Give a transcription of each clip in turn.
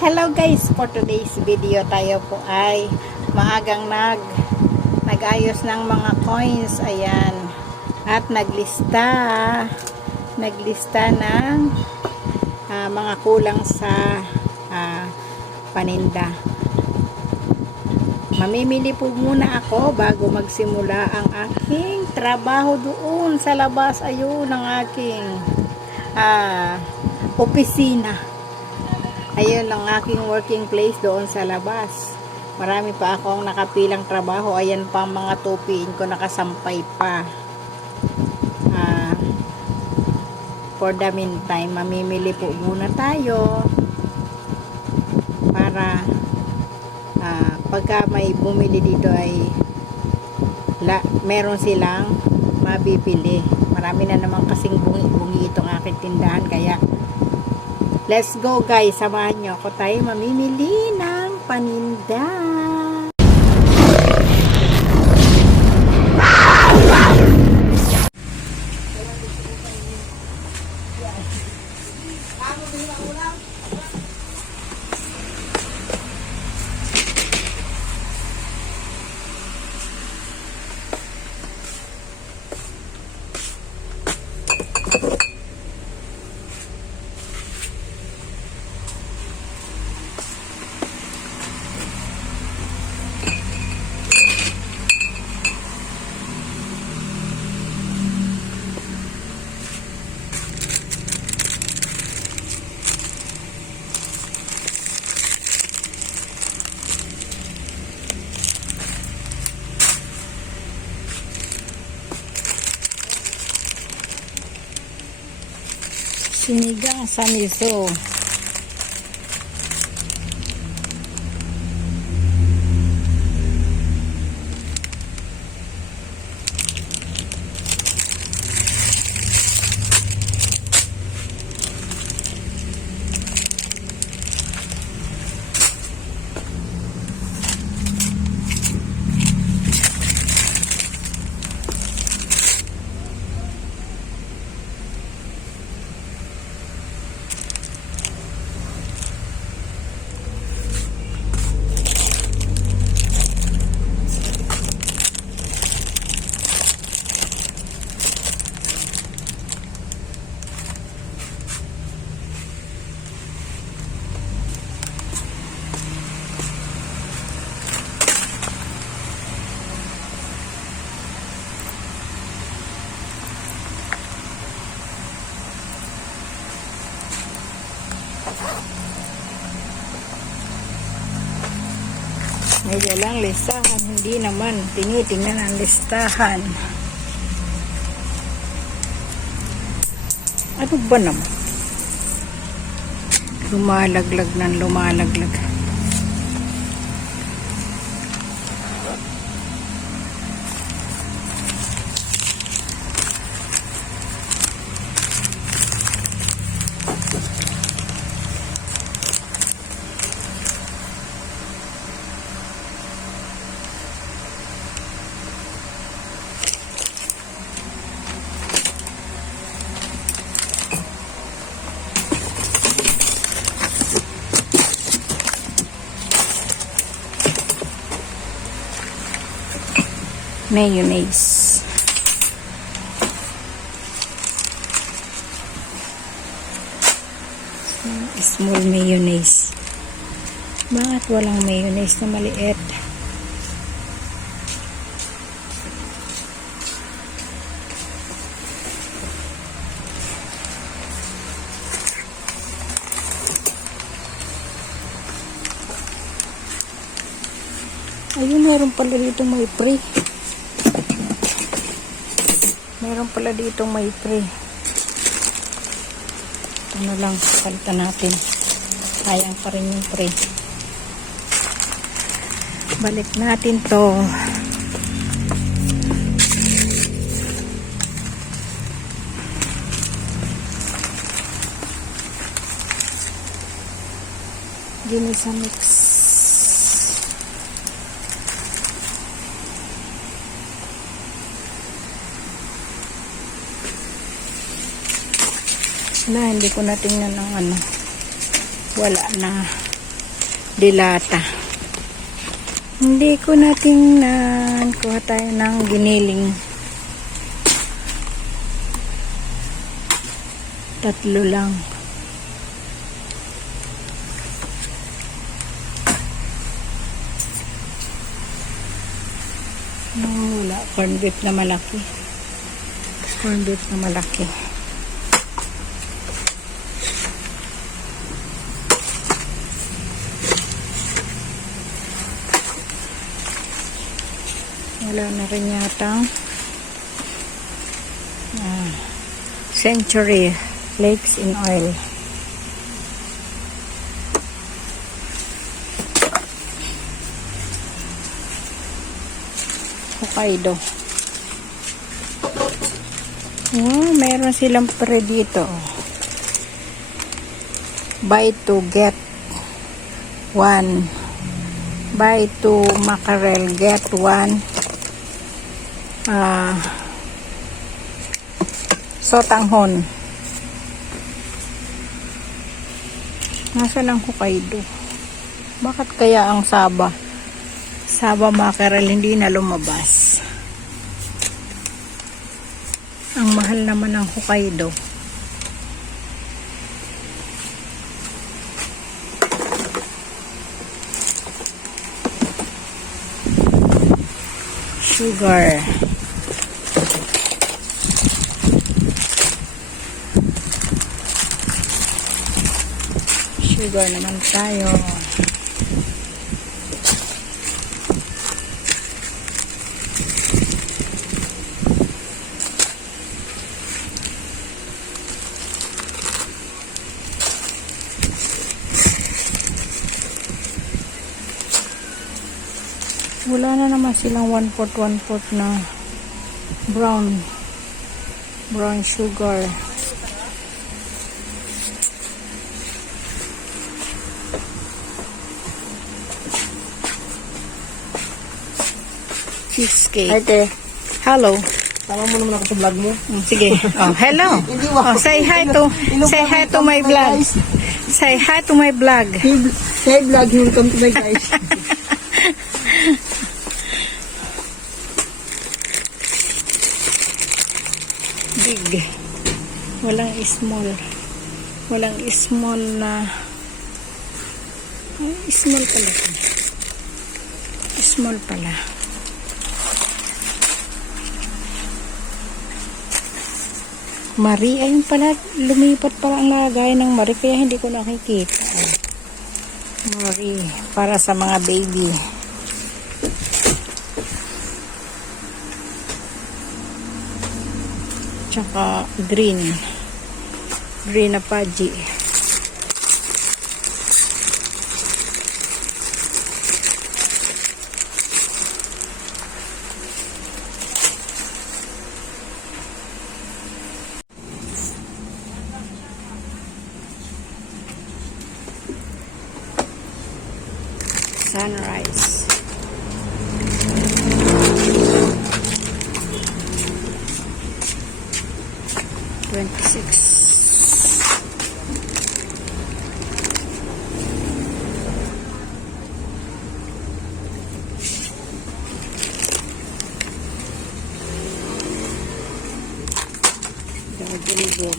Hello guys, for today's video tayo po ay maagang nag-ayos ng mga coins, ayan, at naglista ng mga kulang sa paninda. Mamimili po muna ako bago magsimula ang aking trabaho doon sa labas. Ayun ang aking opisina. Ayun ang aking working place doon sa labas. Marami pa akong nakapilang trabaho. Ayan pa ang mga tupiin ko, nakasampay pa. For the meantime, mamimili po muna tayo para pagka may bumili dito ay meron silang mabibili. Marami na naman kasing bungi-bungi itong aking tindahan, kaya let's go guys, samahan nyo ako, tayo mamimili ng paninda. Sinigang sa miso. Medyo lang listahan, hindi naman tinitingnan ang listahan. Ano ba naman? Lumalaglag ng lumalaglag. Mayonnaise. Small mayonnaise. Bakit walang mayonnaise na maliit? Ayun, meron pala dito may pre. Meron pala dito may pre. Ito na lang, palitan natin. Sayang pa rin yung pre. Balik natin to. Ginisa mix. Na hindi ko na tingnan ng wala na. Dilata. Hindi ko natingnan. Kuha tayo ng giniling. 3 lang. Wala. Corn beef na malaki. Corn beef na malaki. Wala na rin yata. Century Flakes in oil. Hokkaido. Meron silang pre dito. Buy 2 get 1. Buy 2 mackerel get 1. Sotanghon. Nasaan ang Hokkaido? Bakit kaya ang Saba mackerel hindi na lumabas? Ang mahal naman ng Hokkaido. Sugar. Sugar naman tayo. Wala na naman silang 1/4 na brown sugar. Cheesecake. Ate, Hello. tama mo naman ako sa vlog mo. Sige. Oh, hello. Oh, say hi to my vlog. Say hi to my vlog. Say vlog, welcome to my guys. Big. Walang small. Walang small na small pala. Small pala. Marie, ayun pala, lumipat pala ang lagay ng Marie, kaya hindi ko nakikita. Marie, para sa mga baby. Tsaka green na paji. Sunrise. $26. Dagdag.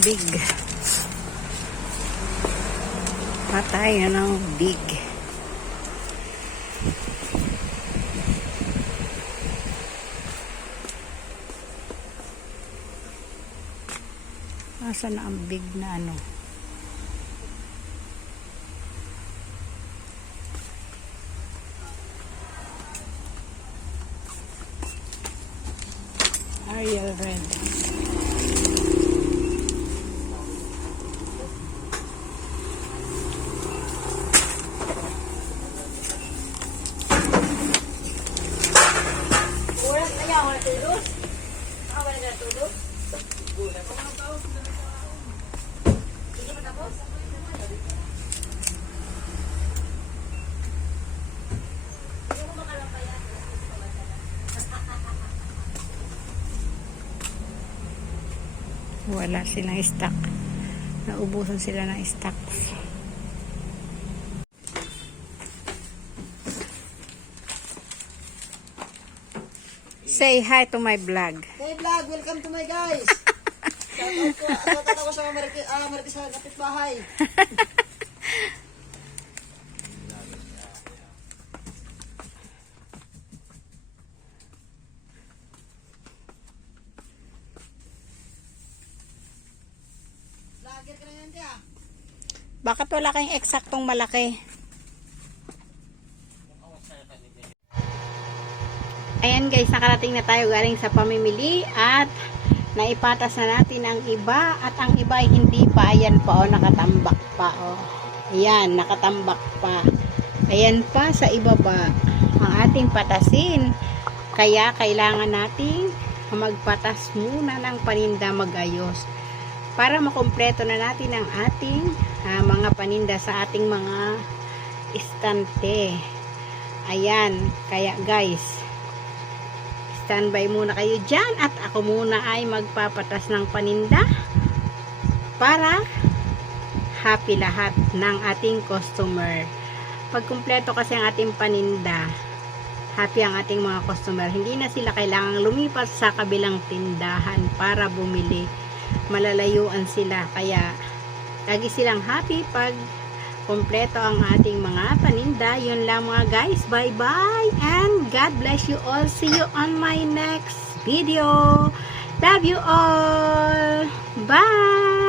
Big. tayo ng big. Asa na ang big na ano? Ariel Red. Wala silang stock. Naubusan sila ng stocks. Say hi to my vlog. Hey vlog, welcome to my guys. Shoutout ako sa Marites sa kapitbahay. Vlogger ka na yan kaya? Bakit wala kayong eksaktong malaki? Ayan guys, nakarating na tayo galing sa pamimili at naipatas na natin ang iba at ang iba ay hindi pa. Ayan pa, nakatambak pa. Ayan, nakatambak pa. Ayan pa sa ibaba ang ating patasin. Kaya kailangan nating magpatas muna ng paninda, magayos para makumpleto na natin ang ating mga paninda sa ating mga istante. Ayan, kaya guys, standby muna kayo dyan at ako muna ay magpapatas ng paninda para happy lahat ng ating customer. Pag kumpleto kasi ang ating paninda, happy ang ating mga customer. Hindi na sila kailangang lumipat sa kabilang tindahan para bumili. Malalayuan sila. Kaya lagi silang happy pag kumpleto ang ating mga paninda. Yun lang mga guys. Bye bye and God bless you all. See you on my next video. Love you all. Bye.